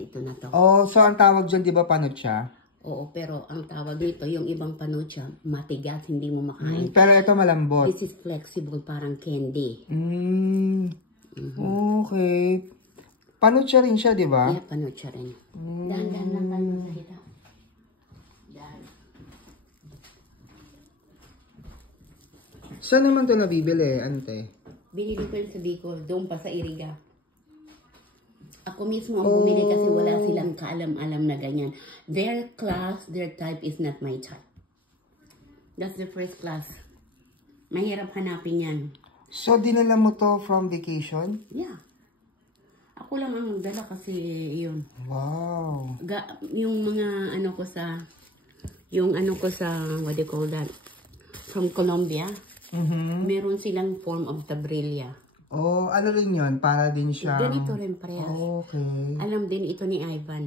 ito na to. Oh, so ang tawag dyan, di ba, panucha? Oo, pero ang tawag nito, yung ibang panucha, matigas, hindi mo makain. Pero ito malambot. This is flexible, parang candy. Okay. Panucha rin siya, di ba? Yeah, panucha rin. Dahan-dahan lang tayo masahita. Dahan. Saan naman ito nabibili, ante? Binili ko yun sa Bicol, doon pa sa Iriga. Ako mismo ang bumili kasi wala silang kaalam-alam na ganyan. Their class, their type is not my type. That's the first class. Mahirap hanapin yan. So, dinala mo to from vacation? Yeah. Ako lang ang dala kasi yun. Wow. Yung mga ano ko sa, what do you call that? From Colombia. Meron silang form of tabrilla. Oh, ano rin yun? Para din siya... Ganito rin parehas. Okay. Alam din ito ni Ivan.